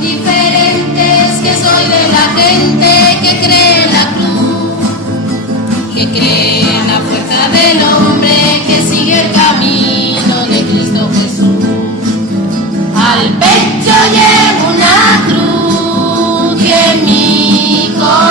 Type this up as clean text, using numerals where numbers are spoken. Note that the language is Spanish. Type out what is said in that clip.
indiferentes, que soy de la gente que cree en la cruz, que cree en la fuerza del hombre, que sigue el camino de Cristo Jesús. Al pecho llevo una cruz y en mi corazón